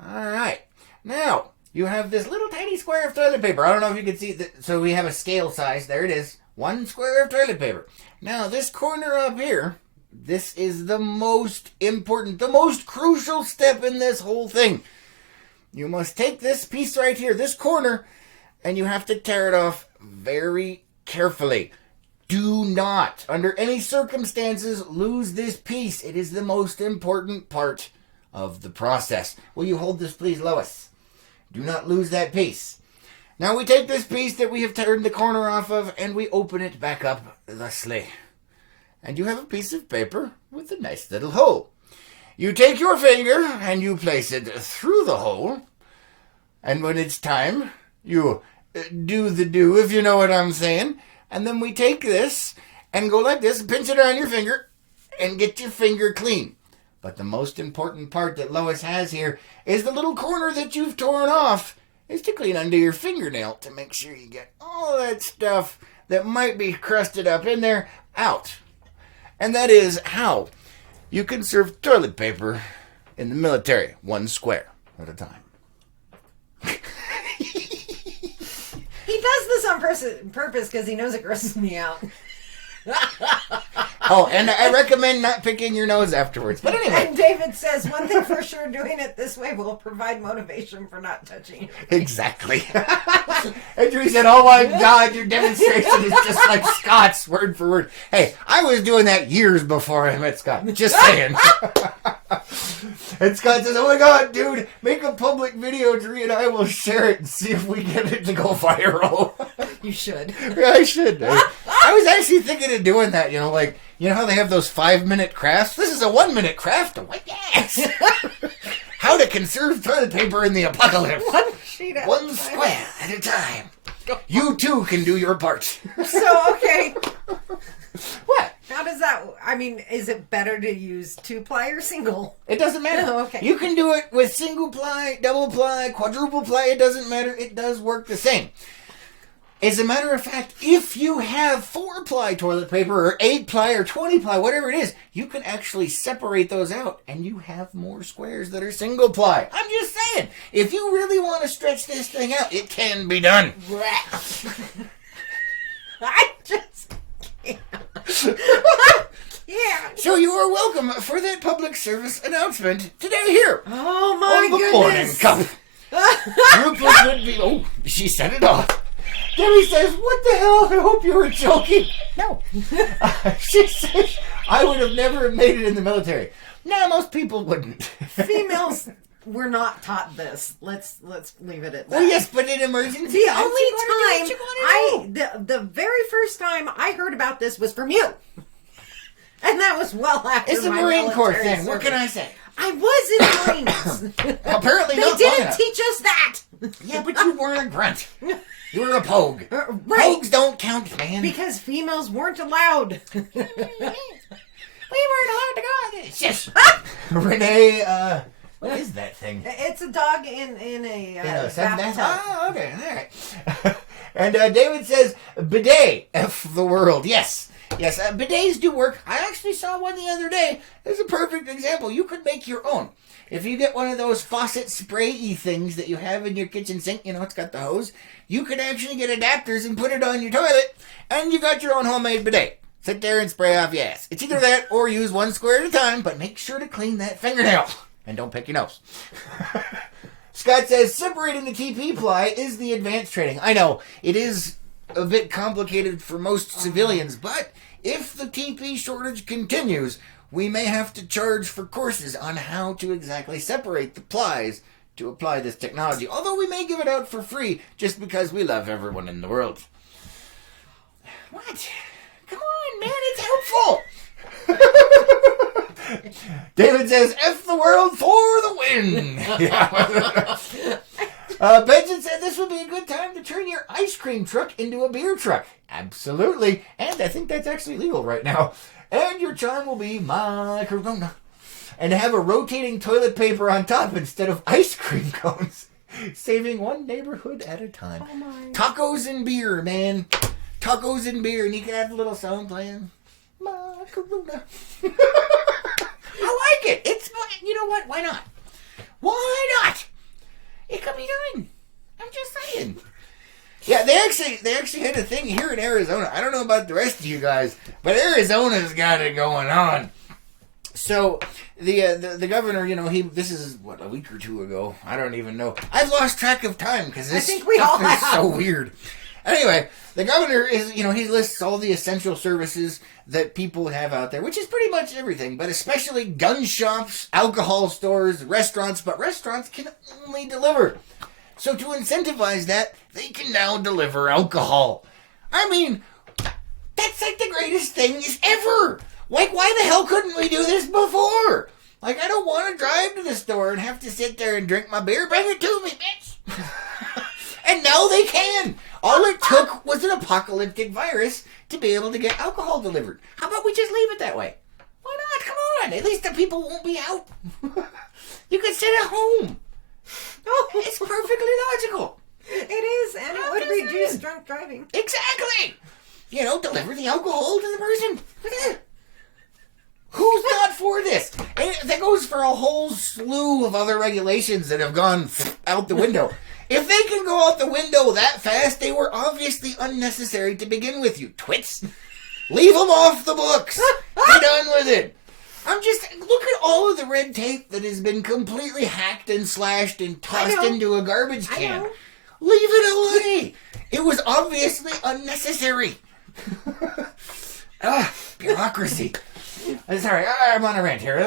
Alright. Now, you have this little tiny square of toilet paper. I don't know if you can see that. So we have a scale size. There it is. 1 square of toilet paper. Now, this corner up here, this is the most important, the most crucial step in this whole thing. You must take this piece right here, this corner, and you have to tear it off very carefully. Do not, under any circumstances, lose this piece. It is the most important part of the process. Will you hold this, please, Lois? Do not lose that piece. Now we take this piece that we have turned the corner off of, and we open it back up thusly. And you have a piece of paper with a nice little hole. You take your finger and you place it through the hole. And when it's time, you do the do, if you know what I'm saying. And then we take this and go like this, pinch it on your finger, and get your finger clean. But the most important part that Lois has here is the little corner that you've torn off is to clean under your fingernail to make sure you get all that stuff that might be crusted up in there out. And that is how you conserve toilet paper in the military, 1 square at a time. He does this on purpose because he knows it grosses me out. Oh, and I recommend not picking your nose afterwards. But anyway. And David says, one thing for sure, doing it this way will provide motivation for not touching. Exactly. And Drew said, oh my God, your demonstration is just like Scott's, word for word. Hey, I was doing that years before I met Scott. Just saying. And Scott says, oh my God, dude, make a public video, Drew, and I will share it and see if we get it to go viral. You should. Yeah, I should. I was actually thinking of doing that, like, you know how they have those 5-minute crafts? This is a 1-minute craft to wipe ass. How to conserve toilet paper in the apocalypse. 1 sheet at 1 square at a time. You too can do your part. So, okay. What? How does that, is it better to use 2-ply or single? It doesn't matter. Oh, okay. You can do it with single ply, double ply, quadruple ply. It doesn't matter. It does work the same. As a matter of fact, if you have 4-ply toilet paper or 8-ply or 20-ply, whatever it is, you can actually separate those out and you have more squares that are single-ply. I'm just saying, if you really want to stretch this thing out, it can be done. I just can't. Yeah. So you are welcome for that public service announcement today here. Oh my on the goodness. Morning Cup. Rupert would be... Oh, she set it off. Debbie says, what the hell? I hope you were joking. No. She says, I would have never made it in the military. No, most people wouldn't. Females were not taught this. Let's leave it at that. Well, yes, but in emergency The times, only time the very first time I heard about this was from you. And that was well after it's a my Marine Corps military thing. What service. can I say? I was in Marines. Apparently They not long didn't enough. teach us that. Yeah, but you weren't a grunt. You were a pogue. Right. Pogues don't count, man. Because females weren't allowed. We weren't allowed to go on this. Yes. Renee, what is that thing? It's a dog in a Bathtub. bathtub. Oh, okay, all right. And David says, bidet, F the world. Yes, bidets do work. I actually saw one the other day. It's a perfect example. You could make your own. If you get one of those faucet spray-y things that you have in your kitchen sink, it's got the hose, you could actually get adapters and put it on your toilet, and you got your own homemade bidet. Sit there and spray off your ass. It's either that or use 1 square at a time, but make sure to clean that fingernail. And don't pick your nose. Scott says, separating the TP ply is the advanced training. I know, it is a bit complicated for most civilians, but if the TP shortage continues, we may have to charge for courses on how to exactly separate the plies to apply this technology. Although we may give it out for free just because we love everyone in the world. What? Come on, man, it's helpful. David says, F the world for the win. Benjamin said this would be a good time to turn your ice cream truck into a beer truck. Absolutely. And I think that's actually legal right now. And your chime will be my Corona. And have a rotating toilet paper on top instead of ice cream cones. Saving one neighborhood at a time. Oh my. Tacos and beer, man. Tacos and beer. And you can have a little song playing. My Corona. I like it. It's, you know what? Why not? Why not? It could be done. I'm just saying. Yeah, they actually had a thing here in Arizona. I don't know about the rest of you guys, but Arizona's got it going on. So the governor, you know, this is a week or two ago. I don't even know. I've lost track of time because this stuff is so weird. Anyway, the governor is, you know, he lists all the essential services that people have out there, which is pretty much everything, but especially gun shops, alcohol stores, restaurants, but restaurants can only deliver. So to incentivize that, they can now deliver alcohol. I mean, that's like the greatest thing ever. Like, why the hell couldn't we do this before? Like, I don't want to drive to the store and have to sit there and drink my beer. Bring it to me, bitch. And now they can. All it took was an apocalyptic virus to be able to get alcohol delivered. How about we just leave it that way? Why not? Come on. At least the people won't be out. You could sit at home. Oh, it's perfectly logical. It is, and it would reduce drunk driving. Exactly. You know, deliver the alcohol to the person. Who's not for this? And that goes for a whole slew of other regulations that have gone out the window. If they can go out the window that fast, they were obviously unnecessary to begin with, you twits. Leave them off the books. Be done with it. Look at all of the red tape that has been completely hacked and slashed and tossed into a garbage can. Leave it away. It was obviously unnecessary. Bureaucracy. Sorry, I'm on a rant here.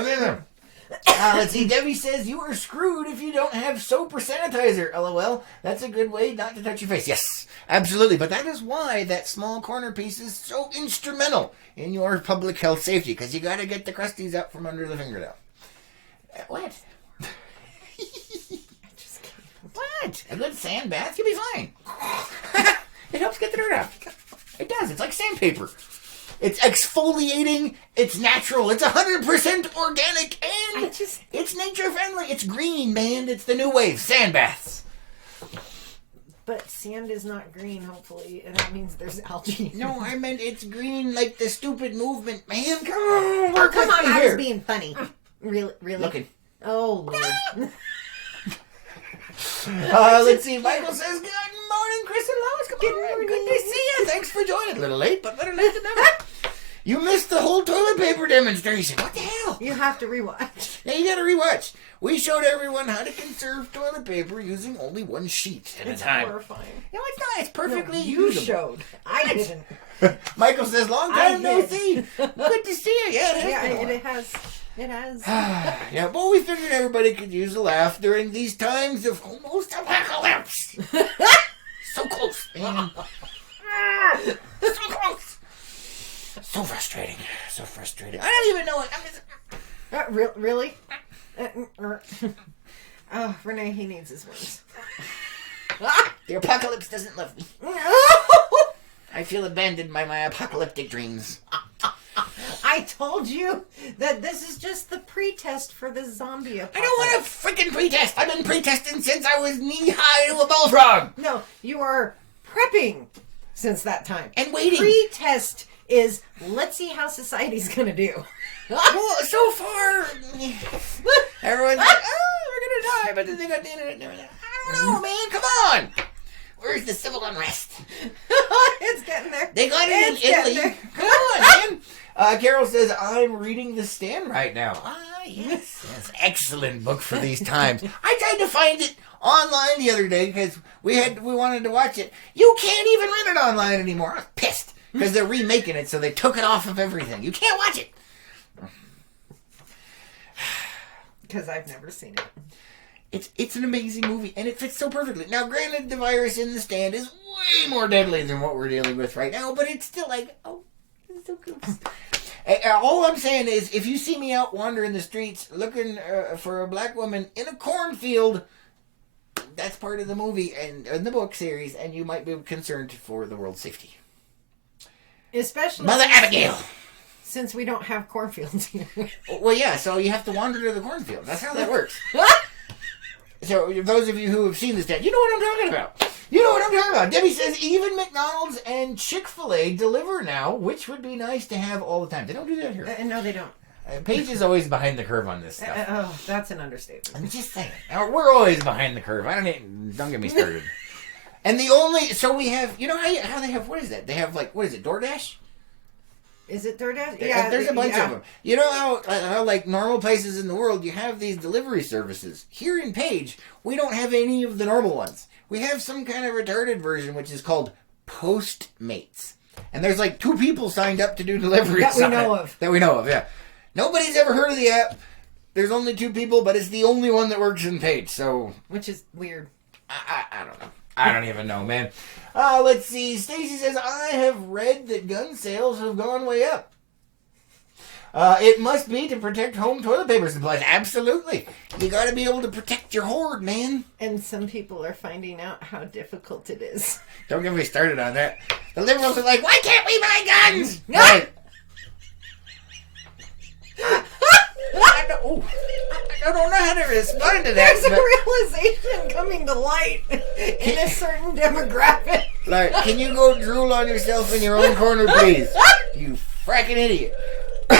Let's see. Debbie says, you are screwed if you don't have soap or sanitizer. LOL. That's a good way not to touch your face. Yes, absolutely. But that is why that small corner piece is so instrumental in your public health safety, because you got to get the crusties out from under the fingernail. What? Just kidding. What? A good sand bath? You'll be fine. It helps get the dirt out. It does. It's like sandpaper. It's exfoliating. It's natural. It's 100% organic, and it's nature friendly. It's green, man. It's the new wave. Sand baths. But sand is not green, hopefully, and that means there's algae. No, I meant it's green like the stupid movement, man. Come on, come on. I was being funny. Really? Looking. Oh, Lord. Let's see. Michael says, good morning, Chris and Lois. Come on. Good to see you. Thanks for joining. A little late, but better late than never. You missed the whole toilet paper demonstration. What the hell? You have to rewatch. Yeah, you gotta rewatch. We showed everyone how to conserve toilet paper using only one sheet at a time. It's horrifying. No, it's not. It's perfectly you usable. showed. I didn't. Michael says, long time no see. Good to see you. Yeah, it has. It has. Yeah, well, we figured everybody could use a laugh during these times of almost apocalypse. So close, man. So close. So frustrating. So frustrating. I don't even know what. Really? Oh, Renee, he needs his wings. The apocalypse doesn't love me. I feel abandoned by my apocalyptic dreams. I told you that this is just the pre-test for the zombie apocalypse. I don't want a freaking pre-test. I've been pre-testing since I was knee-high to a bullfrog. No, you are prepping since that time. And waiting. Pre-test is, let's see how society's going to do. Well, so far, everyone's like, we're going to die, but then they got the internet and everything. I don't know, man. Come on. Where's the civil unrest? It's getting there. They got it in Italy. Come on, man. Carol says, I'm reading The Stand right now. Yes. That's an excellent book for these times. I tried to find it online the other day because we wanted to watch it. You can't even rent it online anymore. I was pissed because they're remaking it, so they took it off of everything. You can't watch it. Because I've never seen it. It's an amazing movie, and it fits so perfectly. Now, granted, the virus in The Stand is way more deadly than what we're dealing with right now, but it's still like, oh, it's so cool. All I'm saying is, if you see me out wandering the streets looking for a black woman in a cornfield, that's part of the movie and in the book series, and you might be concerned for the world's safety. Especially Mother Abigail. Since we don't have cornfields here. Well, yeah, so you have to wander to the cornfield. That's how that works. So, those of you who have seen this, you know what I'm talking about. You know what I'm talking about. Debbie says, even McDonald's and Chick-fil-A deliver now, which would be nice to have all the time. They don't do that here. No, they don't. Paige is always behind the curve on this stuff. Oh, that's an understatement. I'm just saying. We're always behind the curve. Don't get me started. And so we have, you know how they have, what is that? They have what is it, DoorDash? Is it DoorDash? Yeah. There's a bunch of them. You know how like normal places in the world, you have these delivery services. Here in Page, we don't have any of the normal ones. We have some kind of retarded version, which is called Postmates. And there's 2 people signed up to do deliveries. That we know of, yeah. Nobody's ever heard of the app. There's only 2 people, but it's the only one that works in Page, so... Which is weird. I don't know. I don't even know, man. Let's see. Stacy says, I have read that gun sales have gone way up. It must be to protect home toilet paper supplies. Absolutely. You got to be able to protect your hoard, man. And some people are finding out how difficult it is. Don't get me started on that. The liberals are like, why can't we buy guns? No. I don't know how to respond to that. There's a realization coming to light in a certain demographic. Can you go drool on yourself in your own corner, please? You fracking idiot. Why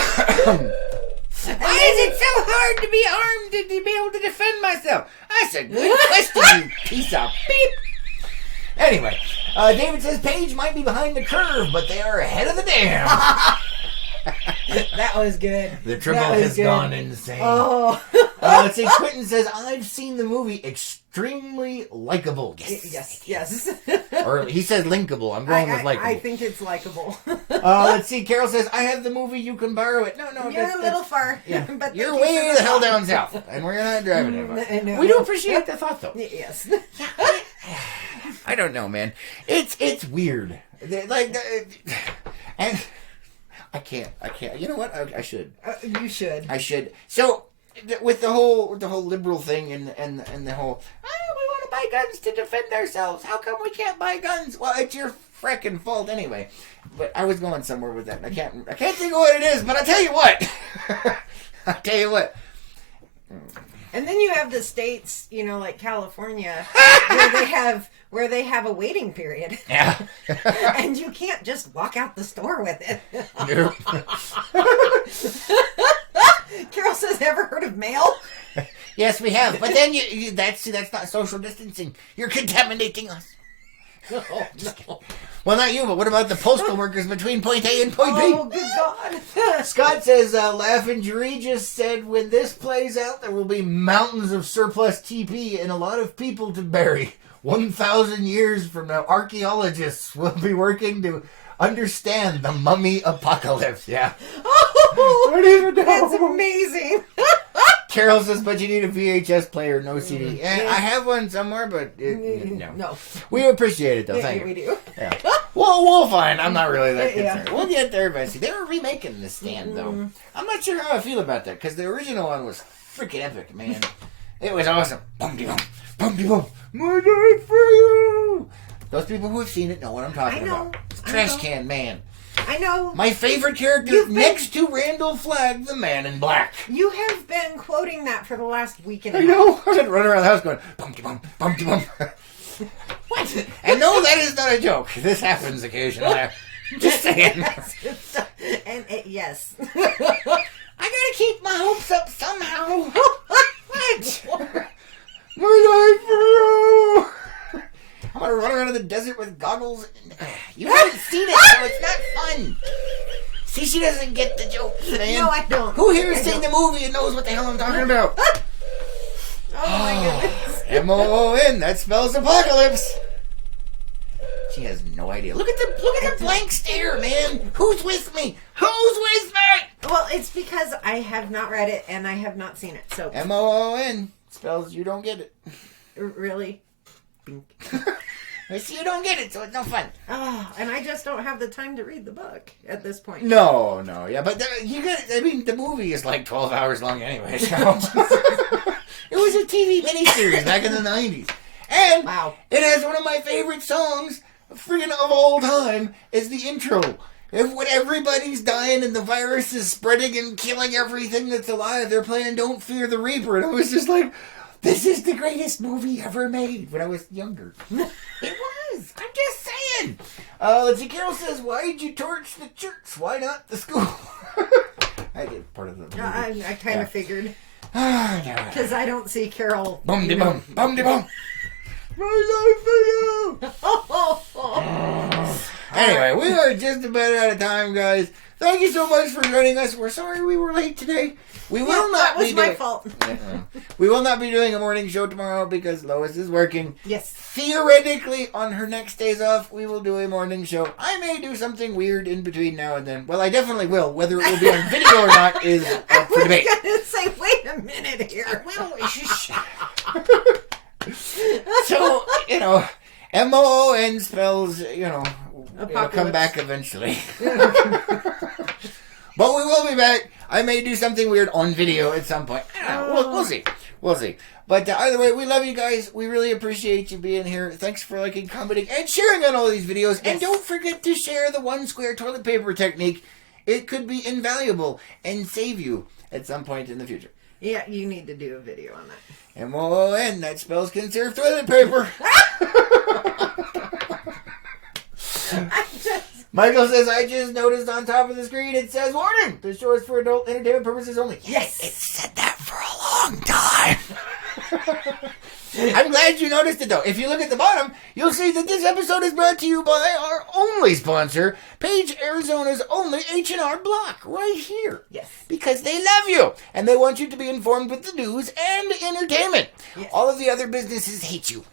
is it so hard to be armed to be able to defend myself? That's a good question, you piece of beep. Anyway, David says Paige might be behind the curve, but they are ahead of the dam. That was good. The triple has gone insane. Oh. Let's see. Quentin says, I've seen the movie Extremely Likeable. Yes. Or he said linkable. I'm going with likable. I think it's likable. Let's see. Carol says, I have the movie. You can borrow it. No. You're a little far. Yeah. But you're way the hell down south. And we're not driving it. No. We do appreciate the thought, though. Yes. I don't know, man. It's weird. And... I can't. You know what? I should. You should. I should. So, with the whole liberal thing and the whole, we want to buy guns to defend ourselves. How come we can't buy guns? Well, it's your frickin' fault anyway. But I was going somewhere with that. I can't think of what it is. But I'll tell you what. And then you have the states, like California, where they have a waiting period. Yeah. And you can't just walk out the store with it. Nope. Carol says, ever heard of mail? Yes, we have. But then that's not social distancing. You're contaminating us. Oh, no. Well, not you, but what about the postal workers between point A and point B? Oh, good God. Scott says, Laughing Jerry just said, when this plays out, there will be mountains of surplus TP and a lot of people to bury. 1,000 years from now, archaeologists will be working to understand the mummy apocalypse. Yeah. Oh, I don't even know. That's amazing. Carol says, but you need a VHS player, no CD. I have one somewhere, but no. We appreciate it, though. Thank you. We do. Yeah. Well, we'll find. I'm not really that concerned. We'll get there eventually. They were remaking The Stand, though. I'm not sure how I feel about that, because the original one was freaking epic, man. It was awesome. Bum-de-bum. Bum-de-bum. My night for you. Those people who have seen it know what I'm talking about. It's Trash Can Man. I know. My favorite character next to Randall Flagg, the Man in Black. You have been quoting that for the last week and a half. I know. I was running around the house going, bum-de-bum, bum-de-bum. What? And no, that is not a joke. This happens occasionally. I'm just saying. And yes. I gotta keep my hopes up somehow. What? My life for you. I'm gonna run around in the desert with goggles. You haven't seen it, so it's not fun. See, she doesn't get the joke, man. No, I don't. Who here has seen the movie and knows what the hell I'm talking about? Oh my goodness. M-O-O-N, that spells apocalypse. She has no idea. Look at the blank stare, man. Who's with me? Who's with me? Well, it's because I have not read it, and I have not seen it. So MOON spells you don't get it. really, I see you don't get it, so it's no fun. oh, and I just don't have the time to read the book at this point. No, yeah, but you got. I mean, the movie is like 12 hours long anyway. So it was a TV miniseries back in the 90s, and Wow. it has one of my favorite songs, freaking of all time, is the intro. When everybody's dying and the virus is spreading and killing everything that's alive, they're playing "Don't Fear the Reaper," and I was just like, "This is the greatest movie ever made." When I was younger, it was. I'm just saying. Let's see. Carol says, "Why'd you torch the church? Why not the school?" I did part of the movie. I kind of figured No. because I don't see Carol. Bum de bum, bum de bum. My life for you. Anyway, we are just about out of time, guys. Thank you so much for joining us. We're sorry we were late today. We will not That was be my doing. fault. We will not be doing a morning show tomorrow because Lois is working. Yes. Theoretically, on her next days off, we will do a morning show. I may do something weird in between now and then. Well, I definitely will. Whether it will be on video or not is up for debate. I was gonna say, wait a minute here. Well, shush. So, MOON spells, it'll come Apocalypse. back eventually. But we will be back. I may do something weird on video at some point. I don't know. We'll see. We'll see. But either way, we love you guys. We really appreciate you being here. Thanks for liking, commenting, and sharing on all these videos. And don't forget to share the one square toilet paper technique. It could be invaluable and save you at some point in the future. Yeah, you need to do a video on that. MOON, that spells conserve toilet paper. Michael says, I just noticed on top of the screen it says, warning, this show is for adult entertainment purposes only. Yes, it said that for a long time. I'm glad you noticed it, though. If you look at the bottom, you'll see that this episode is brought to you by our only sponsor, Page Arizona's only H&R Block, right here. Yes. Because they love you, and they want you to be informed with the news and entertainment. Yes. All of the other businesses hate you.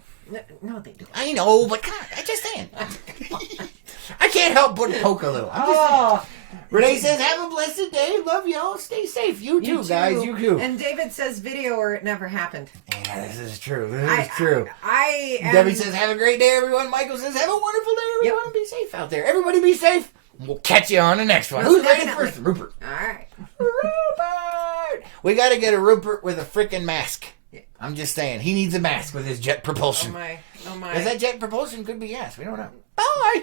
No, they don't. I know, but come on, I'm just saying. I can't help but poke a little. I'm just saying. Renee says, have a blessed day. Love y'all. Stay safe. You too, guys. You too. And David says video or it never happened. Yeah, this is true. This is true. I am... Debbie says, have a great day, everyone. Michael says, have a wonderful day, everyone. Yep. Be safe out there. Everybody be safe. We'll catch you on the next one. Most Who's ready definitely. first? Rupert. All right. Rupert! We got to get a Rupert with a freaking mask. I'm just saying. He needs a mask with his jet propulsion. Oh, my. Is that jet propulsion? Could be yes. We don't know. Bye!